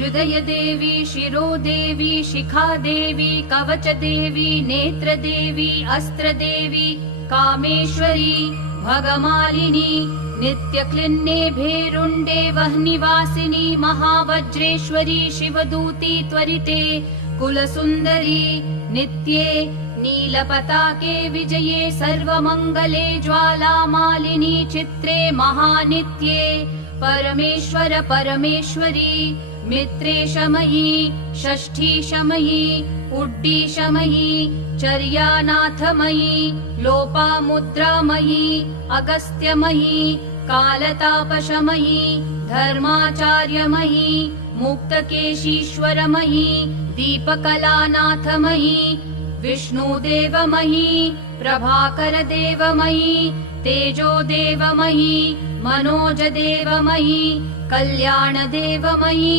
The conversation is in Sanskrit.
हृदय देवी, शिरो देवी, शिखा देवी, कवच देवी, नेत्र देवी, अस्त्र देवी, कामेश्वरी, भगमालिनी, नित्यक्लिन्ने भेरुण्डे वह्निवासिनी, महावज्रेश्वरी, शिवदूती त्वरिते, कुलसुन्दरी, नित्ये नीलपताके विजये, सर्वमङ्गले, ज्वालामालिनी, चित्रे महानित्ये, परमेश्वर परमेश्वरी, मित्रेशमयी, षष्ठीशमयी, उड्डीशमयी, चर्यानाथमयी, लोपामुद्रामयी, अगस्त्यमयी, कालतापशमयी, धर्माचार्यमयी, मुक्तकेशीश्वरमयी, दीपकलानाथमयी, विष्णुदेवमयी, प्रभाकरदेवमयी, तेजोदेवमयी, मनोजदेवमयी, कल्याणदेवमयी।